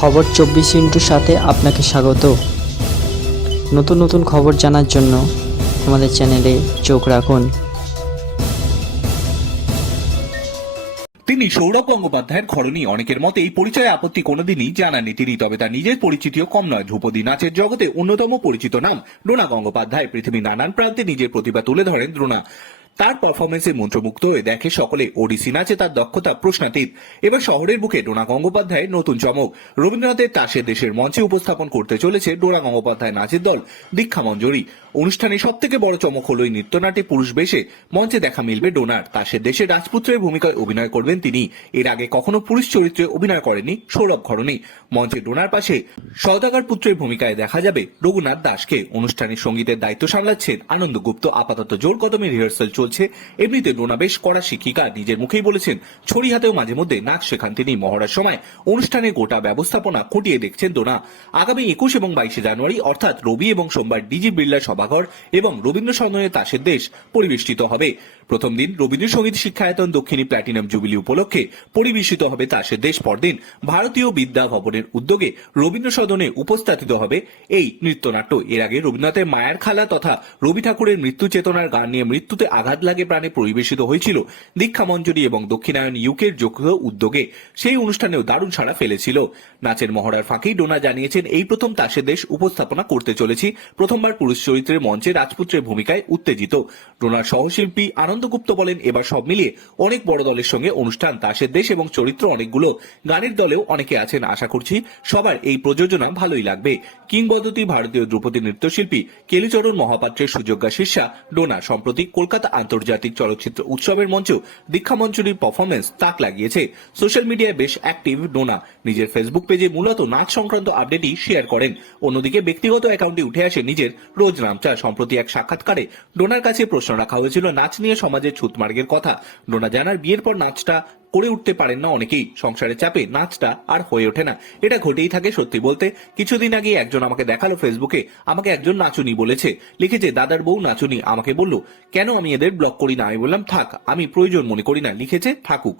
খবর চব্বিশ ইন্টুর সাথে আপনাকে স্বাগত। নতুন নতুন খবর জানার জন্য আমাদের চ্যানেলে চোখ রাখুন। তিনি সৌরভ গঙ্গোপাধ্যায়ের ঘরণী অনেকের মতে এই পরিচয়ে আপত্তি কোনোদিনই জানাননি তিনি, তবে তার নিজের পরিচিতিও কম নয়। ধ্রুপদী নাচের জগতে অন্যতম পরিচিত নাম ডোনা গঙ্গোপাধ্যায়। পৃথিবীর নানান প্রান্তে নিজের প্রতিভা তুলে ধরেন দ্রোণা। তার পারফরমেন্সে মন্ত্রমুগ্ধ হয়ে দেখে সকলে ওডিসি নাচে তার দক্ষতা প্রশ্নাতীত। এবার শহরের বুকে ডোনা গঙ্গোপাধ্যায়ের নতুন চমক। রবীন্দ্রনাথের তাসের দেশের মঞ্চে উপস্থাপন করতে চলেছে ডোনা গঙ্গোপাধ্যায় নাচের দল দীক্ষা মঞ্জুরি। অনুষ্ঠানে সব থেকে বড় চমক হলো এই নৃত্যনাট্যে পুরুষ বেশে মঞ্চে দেখা মিলবে ডোনার। তাসের দেশে রাজপুত্রের ভূমিকায় অভিনয় করবেন তিনি। এর আগে কখনো পুরুষ চরিত্রে অভিনয় করেনি সৌরভ ঘরণী। মঞ্চে ডোনার পাশে সওদাগর পুত্রের ভূমিকায় দেখা যাবে রঘুনাথ দাসকে। অনুষ্ঠানে সঙ্গীতের দায়িত্ব সামলাচ্ছেন আনন্দ গুপ্ত। আপাতত জোর কদমে রিহার্সাল চলছে। এমনিতে ডোনা বেশ কড়া শিক্ষিকা। নিজের মুখেই বলেছেন ছড়ি হাতেও মাঝে মধ্যে নাচ শেখান তিনি। মহড়ার সময় অনুষ্ঠানের গোটা ব্যবস্থাপনা খুঁটিয়ে দেখছেন ডোনা। আগামী একুশ এবং বাইশে জানুয়ারি, অর্থাৎ রবি এবং সোমবার ডিজি বিড়লা সভাঘর এবং রবীন্দ্র সদনে তাসের দেশ পরিবেষ্টিত হবে। প্রথম দিন রবীন্দ্রসঙ্গীত শিক্ষায়তন দক্ষিণী প্ল্যাটিনাম জুবিলি উপলক্ষে পরিবেশিত হবে তাসের দেশ পরদিন ভারতীয় বিদ্যা ভবনের উদ্যোগে রবীন্দ্র সদনে উপস্থাপিত হবে এই নৃত্যনাট্য। এর আগে রবীন্দ্রনাথের মায়ার খালা তথা রবি ঠাকুরের মৃত্যু চেতনার গান নিয়ে মৃত্যুতে আঘাত লাগে প্রাণে পরিবেশিত হয়েছিল। দীক্ষা মঞ্জুরি এবং দক্ষিণায়ন ইউকের যৌথ উদ্যোগে সেই অনুষ্ঠানেও দারুণ সাড়া ফেলেছিল। নাচের মহড়ার ফাঁকেই ডোনা জানিয়েছেন, এই প্রথম তাসের দেশ উপস্থাপনা করতে চলেছি। প্রথমবার পুরুষ চরিত্রের মঞ্চে রাজপুত্রের ভূমিকায় উত্তেজিত। ডোনার সহশিল্পী আনন্দগুপ্ত বলেন, এবার সব মিলিয়ে অনেক বড় দলের সঙ্গে অনুষ্ঠান তাসের দেশ এবং চরিত্র অনেকগুলো। গানের দলেও অনেকে আছেন, আশা করছি সবার এই প্রযোজনা ভালোই লাগবে। কিংবদন্তি ভারতীয় ধ্রুপদী নৃত্যশিল্পী কেলিচরণ মহাপাত্রের সুযোগ্যা শীর্ষা ডোনা, সম্প্রতি কলকাতা আন্তর্জাতিক চলচ্চিত্র উৎসবের মঞ্চ দীক্ষা মঞ্চুরির পারফরমেন্স তাক লাগিয়েছে। সোশ্যাল মিডিয়ায় বেশ অ্যাক্টিভ ডোনা। নিজের ফেসবুক পেজে মূলত নাচ সংক্রান্ত আপডেটই শেয়ার করেন। অন্যদিকে ব্যক্তিগত অ্যাকাউন্টে উঠে আসে নিজের রোজ নামচা সম্প্রতি এক সাক্ষাৎকারে ডোনার কাছে প্রশ্ন রাখা হয়েছিল, নাচ নিয়ে সমাজের ছুতমার্গের কথা। ডোনা জানার, বিয়ের পর নাচটা করে উঠতে পারেন না অনেকেই। সংসারের চাপে নাচটা আর হয়ে ওঠে না। এটা ঘটেই থাকে সত্যি বলতে। কিছুদিন আগে একজন আমাকে দেখাল ফেসবুকে, আমাকে একজন নাচুনি বলেছে। লিখেছে, দাদার বউ নাচুনি। আমাকে বলল, কেন আমি এদের ব্লক করি না? আমি বললাম, থাক, আমি প্রয়োজন মনে করি না। লিখেছে, থাকুক।